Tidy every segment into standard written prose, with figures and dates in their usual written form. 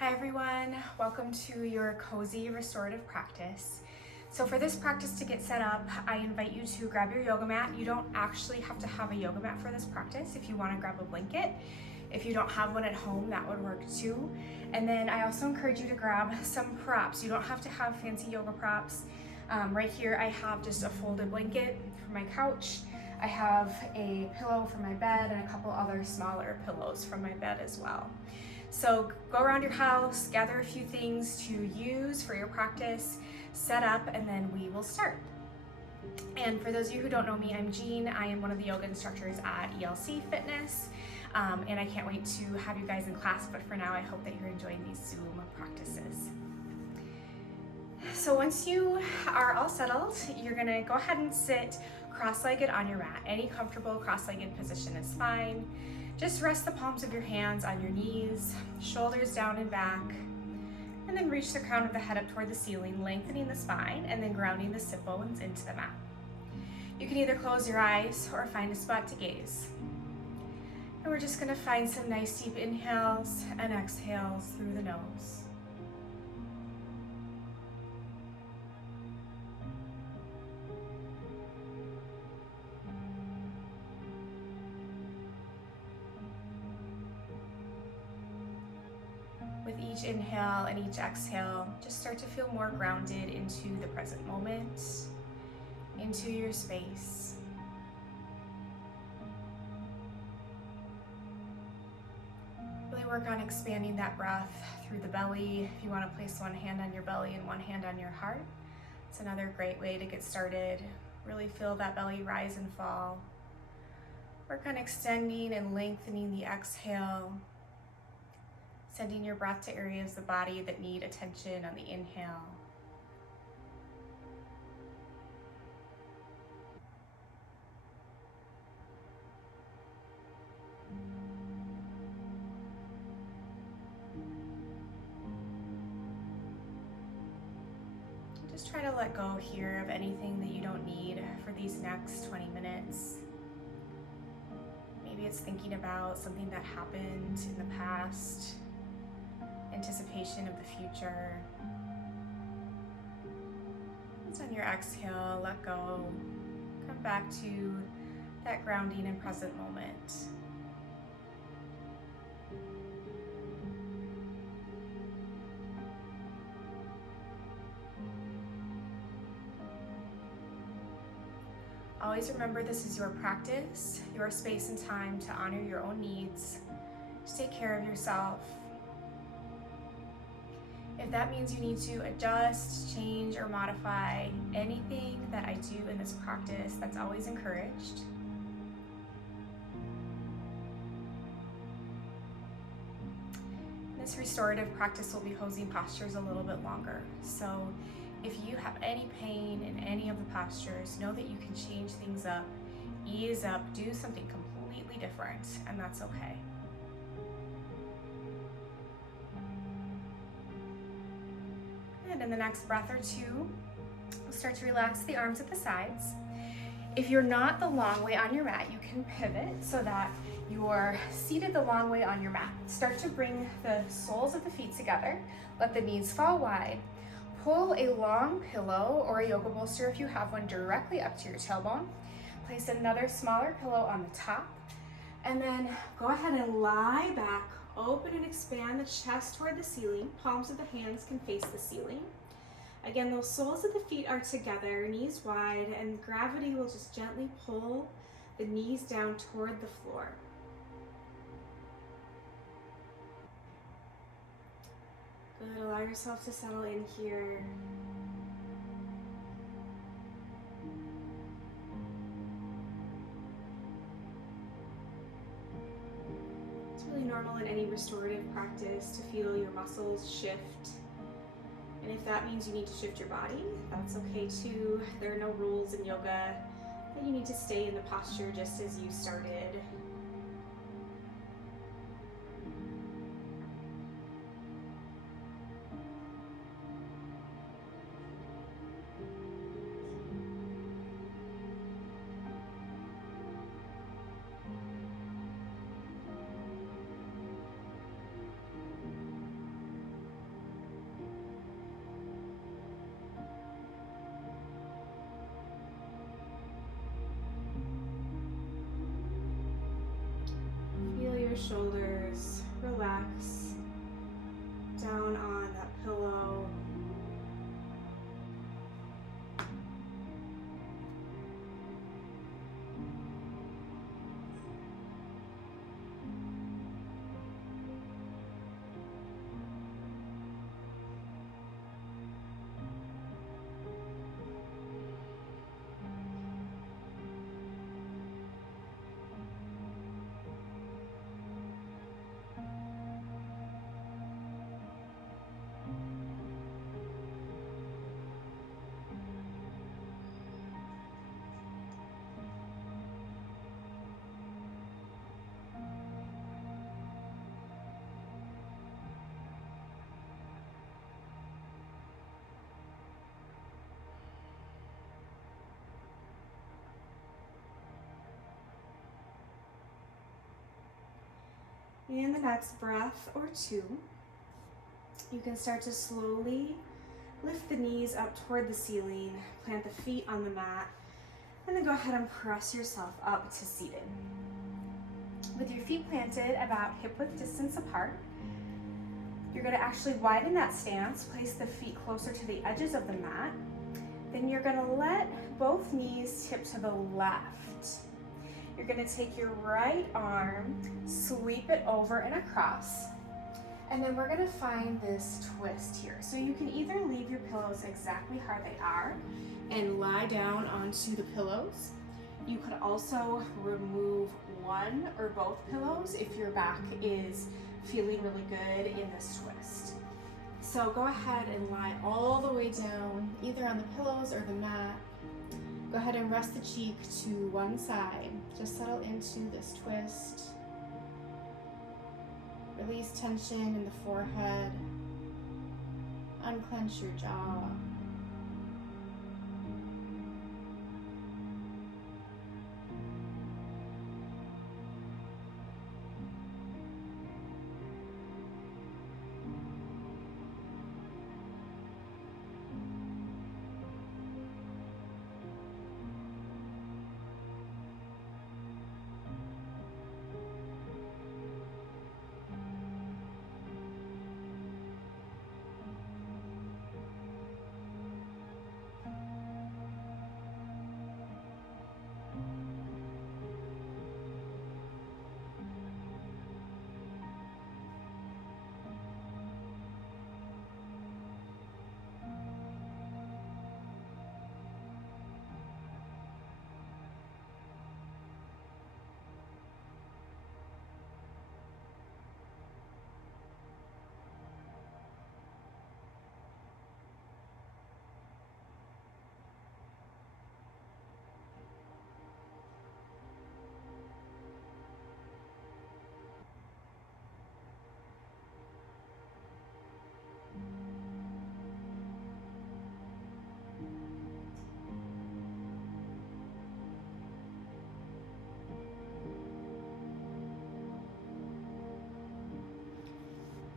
Hi everyone, welcome to your cozy restorative practice. So for this practice to get set up, I invite you to grab your yoga mat. You don't actually have to have a yoga mat for this practice. If you want to grab a blanket, if you don't have one at home, that would work too. And then I also encourage you to grab some props. You don't have to have fancy yoga props. Right here I have just a folded blanket for my couch. I have a pillow for my bed and a couple other smaller pillows from my bed as well. So go around your house, gather a few things to use for your practice, set up, and then we will start. And for those of you who don't know me, I'm Jean. I am one of the yoga instructors at ELC Fitness, and I can't wait to have you guys in class, but for now I hope that you're enjoying these Zoom practices. So once you are all settled, you're gonna go ahead and sit cross-legged on your mat. Any comfortable cross-legged position is fine. Just rest the palms of your hands on your knees, shoulders down and back, and then reach the crown of the head up toward the ceiling, lengthening the spine and then grounding the sit bones into the mat. You can either close your eyes or find a spot to gaze. And we're just gonna find some nice deep inhales and exhales through the nose. With each inhale and each exhale, just start to feel more grounded into the present moment, into your space. Really work on expanding that breath through the belly. If you want to place one hand on your belly and one hand on your heart, it's another great way to get started. Really feel that belly rise and fall. Work on extending and lengthening the exhale, sending your breath to areas of the body that need attention on the inhale. Just try to let go here of anything that you don't need for these next 20 minutes. Maybe it's thinking about something that happened in the past, anticipation of the future. Just on your exhale, let go. Come back to that grounding and present moment. Always remember this is your practice, your space and time to honor your own needs, to take care of yourself. If that means you need to adjust, change, or modify anything that I do in this practice, that's always encouraged. This restorative practice will be holding postures a little bit longer. So if you have any pain in any of the postures, know that you can change things up, ease up, do something completely different, and that's okay. And in the next breath or two, we'll start to relax the arms at the sides. If you're not the long way on your mat, you can pivot so that you're seated the long way on your mat. Start to bring the soles of the feet together. Let the knees fall wide. Pull a long pillow or a yoga bolster if you have one directly up to your tailbone. Place another smaller pillow on the top. And then go ahead and lie back. Open and expand the chest toward the ceiling. Palms of the hands can face the ceiling. Again, those soles of the feet are together, knees wide, and gravity will just gently pull the knees down toward the floor. Good, allow yourself to settle in here. It's really normal in any restorative practice to feel your muscles shift. And if that means you need to shift your body, that's okay too. There are no rules in yoga that you need to stay in the posture just as you started. your shoulders, relax down on that pillow. In the next breath or two, you can start to slowly lift the knees up toward the ceiling, plant the feet on the mat, and then go ahead and press yourself up to seated. With your feet planted about hip-width distance apart, you're going to actually widen that stance, place the feet closer to the edges of the mat. Then you're going to let both knees tip to the left. You're going to take your right arm, sweep it over and across, and then we're going to find this twist here. So you can either leave your pillows exactly how they are and lie down onto the pillows. You could also remove one or both pillows if your back is feeling really good in this twist. So go ahead and lie all the way down, either on the pillows or the mat. Go ahead and rest the cheek to one side. Just settle into this twist. Release tension in the forehead. Unclench your jaw.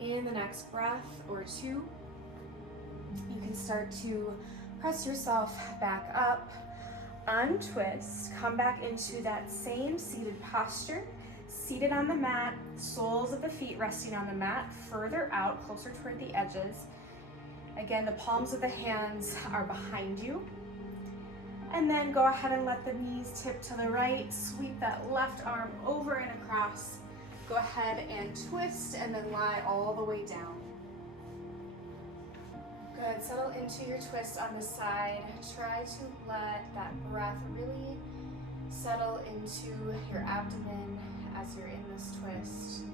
In the next breath or two, you can start to press yourself back up, untwist, come back into that same seated posture, seated on the mat, soles of the feet resting on the mat, further out, closer toward the edges. Again, the palms of the hands are behind you. And then go ahead and let the knees tip to the right, sweep that left arm over and across. Go ahead and twist and then lie all the way down. Good, settle into your twist on the side. Try to let that breath really settle into your abdomen as you're in this twist.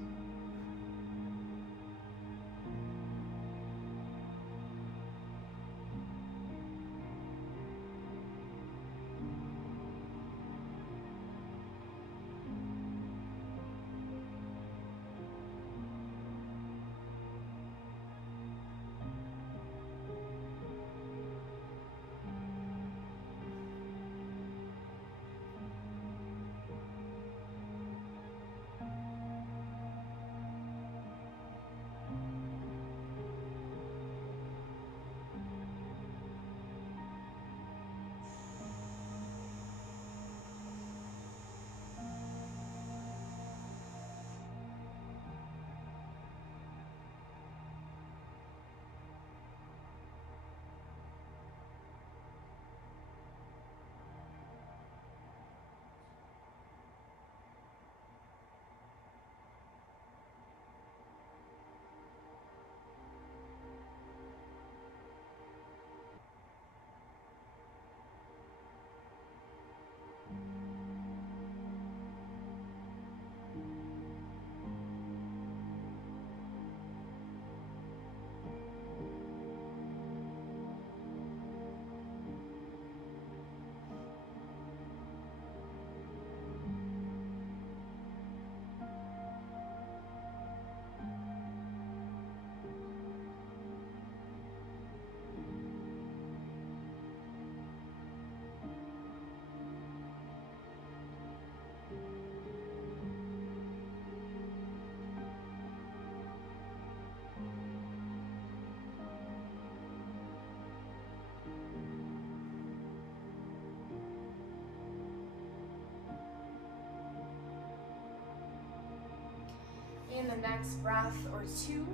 In the next breath or two,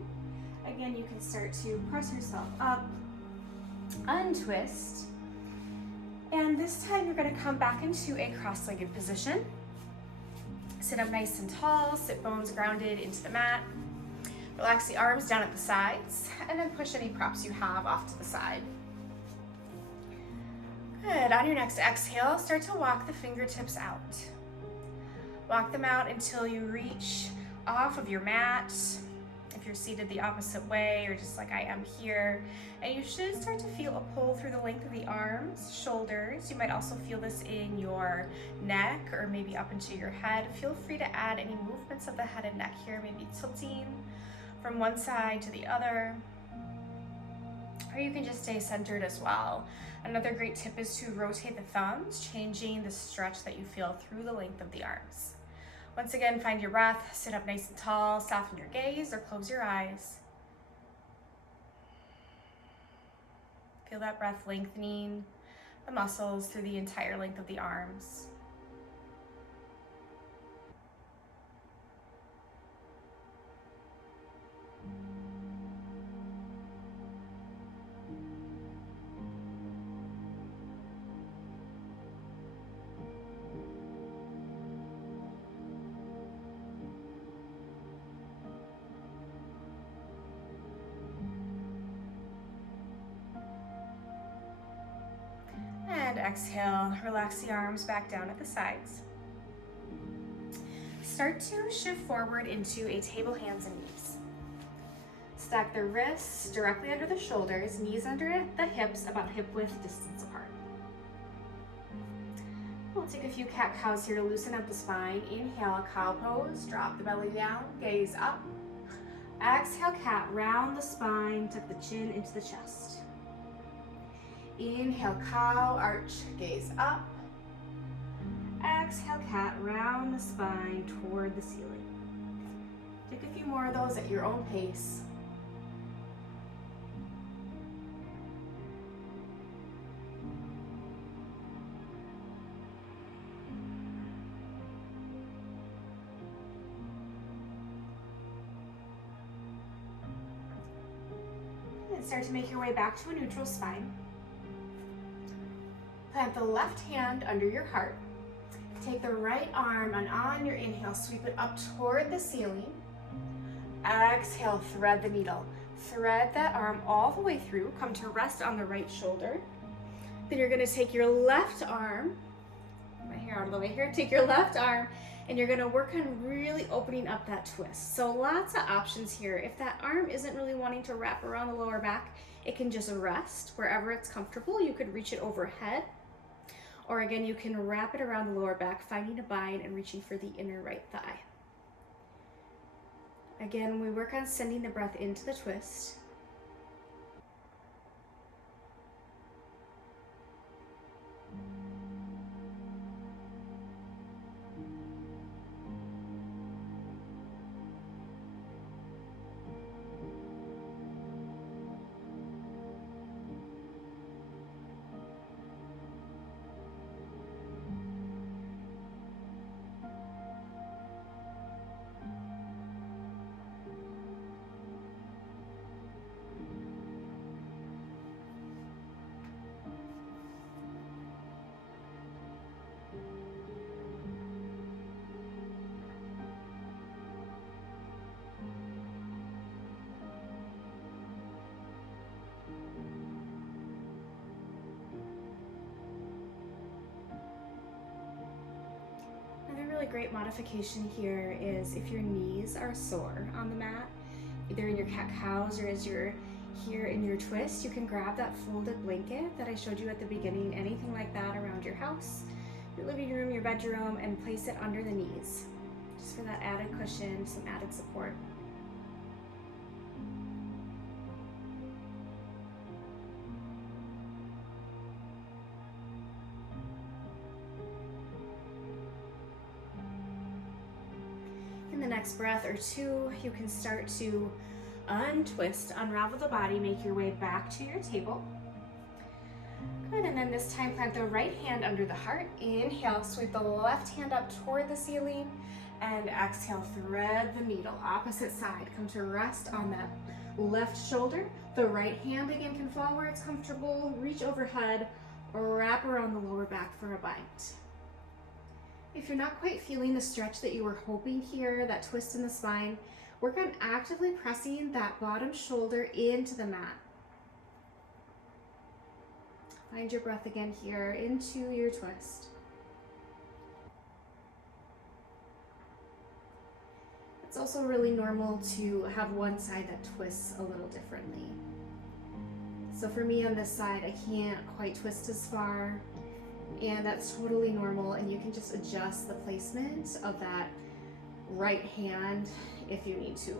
again, you can start to press yourself up, untwist, and this time you're going to come back into a cross-legged position. Sit up nice and tall, sit bones grounded into the mat. Relax the arms down at the sides, and then push any props you have off to the side. Good. On your next exhale, start to walk the fingertips out. Walk them out until you reach off of your mat. If you're seated the opposite way, or just like I am here, and you should start to feel a pull through the length of the arms, shoulders. You might also feel this in your neck or maybe up into your head. Feel free to add any movements of the head and neck here, maybe tilting from one side to the other, or you can just stay centered as well. Another great tip is to rotate the thumbs, changing the stretch that you feel through the length of the arms. Once again, find your breath, sit up nice and tall, soften your gaze or close your eyes. Feel that breath lengthening the muscles through the entire length of the arms. And exhale, relax the arms back down at the sides. Start to shift forward into a table, hands and knees. Stack the wrists directly under the shoulders, knees under the hips, about hip width distance apart. We'll take a few cat-cows here to loosen up the spine. Inhale, cow pose, drop the belly down, gaze up. Exhale, cat, round the spine, tuck the chin into the chest. Inhale, cow, arch, gaze up. Exhale, cat, round the spine toward the ceiling. Take a few more of those at your own pace. And start to make your way back to a neutral spine. Plant the left hand under your heart. Take the right arm and on your inhale, sweep it up toward the ceiling. Exhale, thread the needle. Thread that arm all the way through. Come to rest on the right shoulder. Then you're gonna take your left arm, my hair out of the way here, take your left arm and you're gonna work on really opening up that twist. So lots of options here. If that arm isn't really wanting to wrap around the lower back, it can just rest wherever it's comfortable. You could reach it overhead. Or again, you can wrap it around the lower back, finding a bind and reaching for the inner right thigh. Again, we work on sending the breath into the twist. Another really great modification here is if your knees are sore on the mat, either in your cat-cows or as you're here in your twist, you can grab that folded blanket that I showed you at the beginning, anything like that around your house, your living room, your bedroom, and place it under the knees, just for that added cushion, some added support. In the next breath or two, you can start to untwist, unravel the body, make your way back to your table. Good, Good, and then this time plant the right hand under the heart. Inhale, sweep the left hand up toward the ceiling, and exhale, thread the needle. Opposite side, come to rest on that left shoulder. The right hand again can fall where it's comfortable. Reach overhead, wrap around the lower back for a bite. If you're not quite feeling the stretch that you were hoping here, that twist in the spine, work on actively pressing that bottom shoulder into the mat. Find your breath again here into your twist. It's also really normal to have one side that twists a little differently. So for me on this side, I can't quite twist as far, and that's totally normal, and you can just adjust the placement of that right hand if you need to.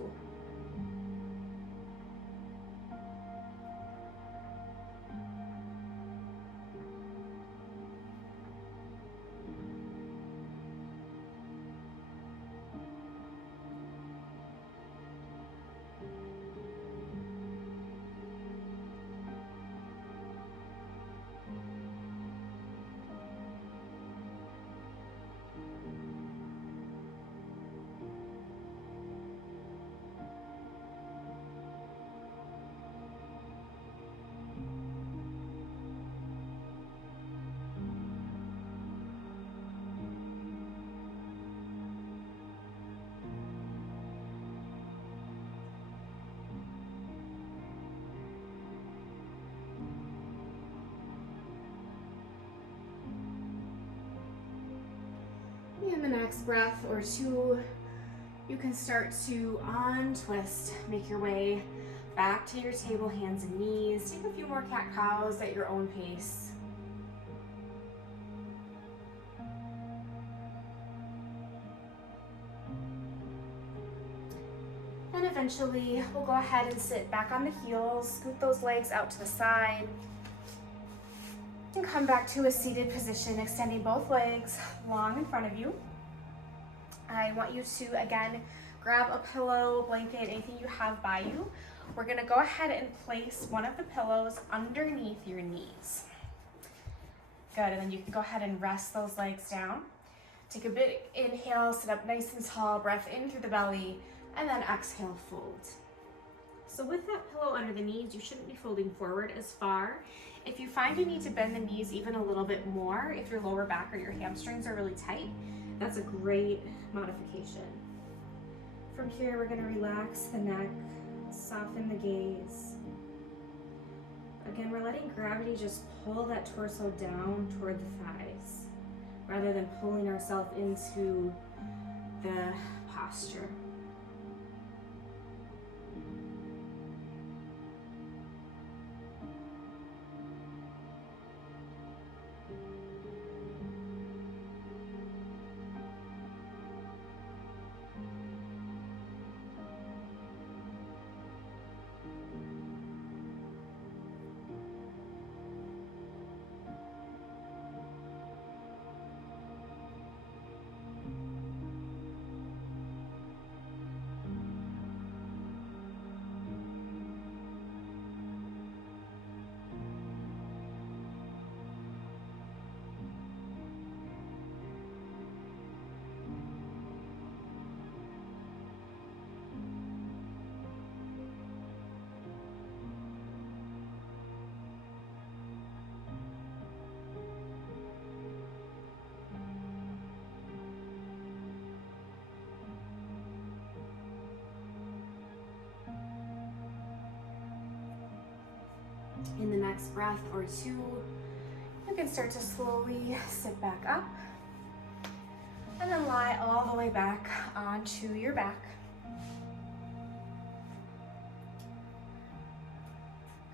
In the next breath or two, you can start to untwist, make your way back to your table, hands and knees. Take a few more cat-cows at your own pace. And eventually, we'll go ahead and sit back on the heels, scoot those legs out to the side, and come back to a seated position, extending both legs long in front of you. I want you to, again, grab a pillow, blanket, anything you have by you. We're gonna go ahead and place one of the pillows underneath your knees. Good, and then you can go ahead and rest those legs down. Take a big inhale, sit up nice and tall, breath in through the belly, and then exhale, fold. So with that pillow under the knees, you shouldn't be folding forward as far. If you find you need to bend the knees even a little bit more, if your lower back or your hamstrings are really tight, that's a great modification. From here, we're gonna relax the neck, soften the gaze. Again, we're letting gravity just pull that torso down toward the thighs, rather than pulling ourselves into the posture. In the next breath or two, you can start to slowly sit back up and then lie all the way back onto your back.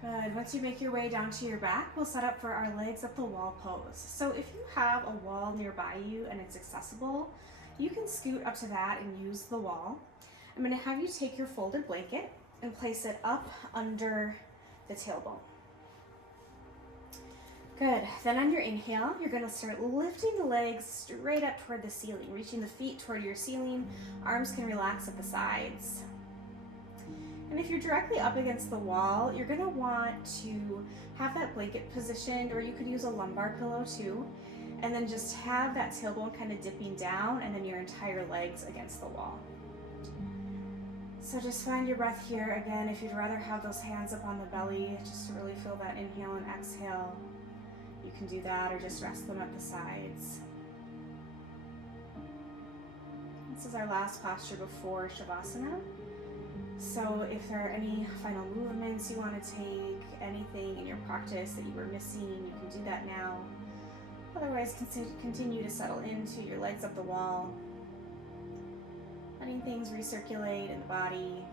Good. Once you make your way down to your back, we'll set up for our legs up the wall pose. So if you have a wall nearby you and it's accessible, you can scoot up to that and use the wall. I'm going to have you take your folded blanket and place it up under the tailbone. Good. Then on your inhale, you're going to start lifting the legs straight up toward the ceiling, reaching the feet toward your ceiling. Arms can relax at the sides. And if you're directly up against the wall, you're gonna want to have that blanket positioned, or you could use a lumbar pillow too, and then just have that tailbone kind of dipping down and then your entire legs against the wall. So just find your breath here. Again, if you'd rather have those hands up on the belly, just to really feel that inhale and exhale, you can do that, or just rest them at the sides. This is our last posture before Shavasana. So if there are any final movements you want to take, anything in your practice that you were missing, you can do that now. Otherwise, continue to settle into your legs up the wall, letting things recirculate in the body.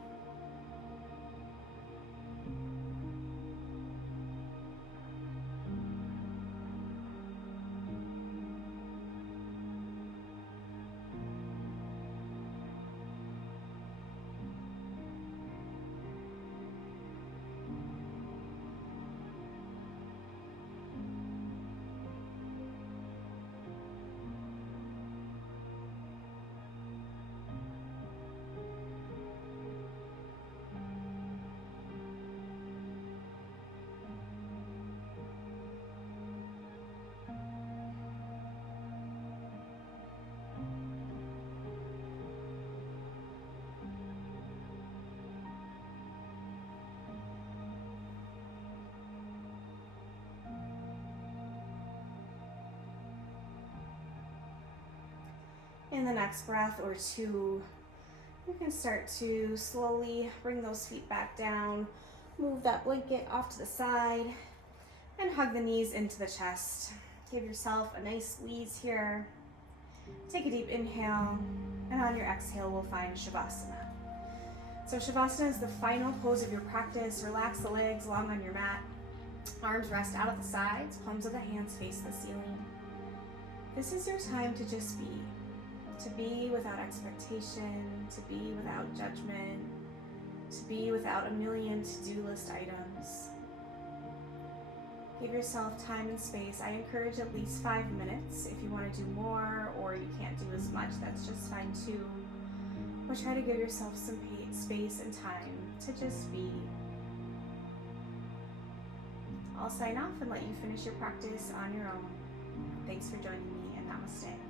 In the next breath or two, you can start to slowly bring those feet back down, move that blanket off to the side, and hug the knees into the chest. Give yourself a nice squeeze here. Take a deep inhale, and on your exhale, we'll find Shavasana. So Shavasana is the final pose of your practice. Relax the legs long on your mat. Arms rest out at the sides, palms of the hands face the ceiling. This is your time to just be. To be without expectation, to be without judgment, to be without a million to-do list items. Give yourself time and space. I encourage at least 5 minutes. If you want to do more or you can't do as much, that's just fine too. But try to give yourself some space and time to just be. I'll sign off and let you finish your practice on your own. Thanks for joining me, and namaste.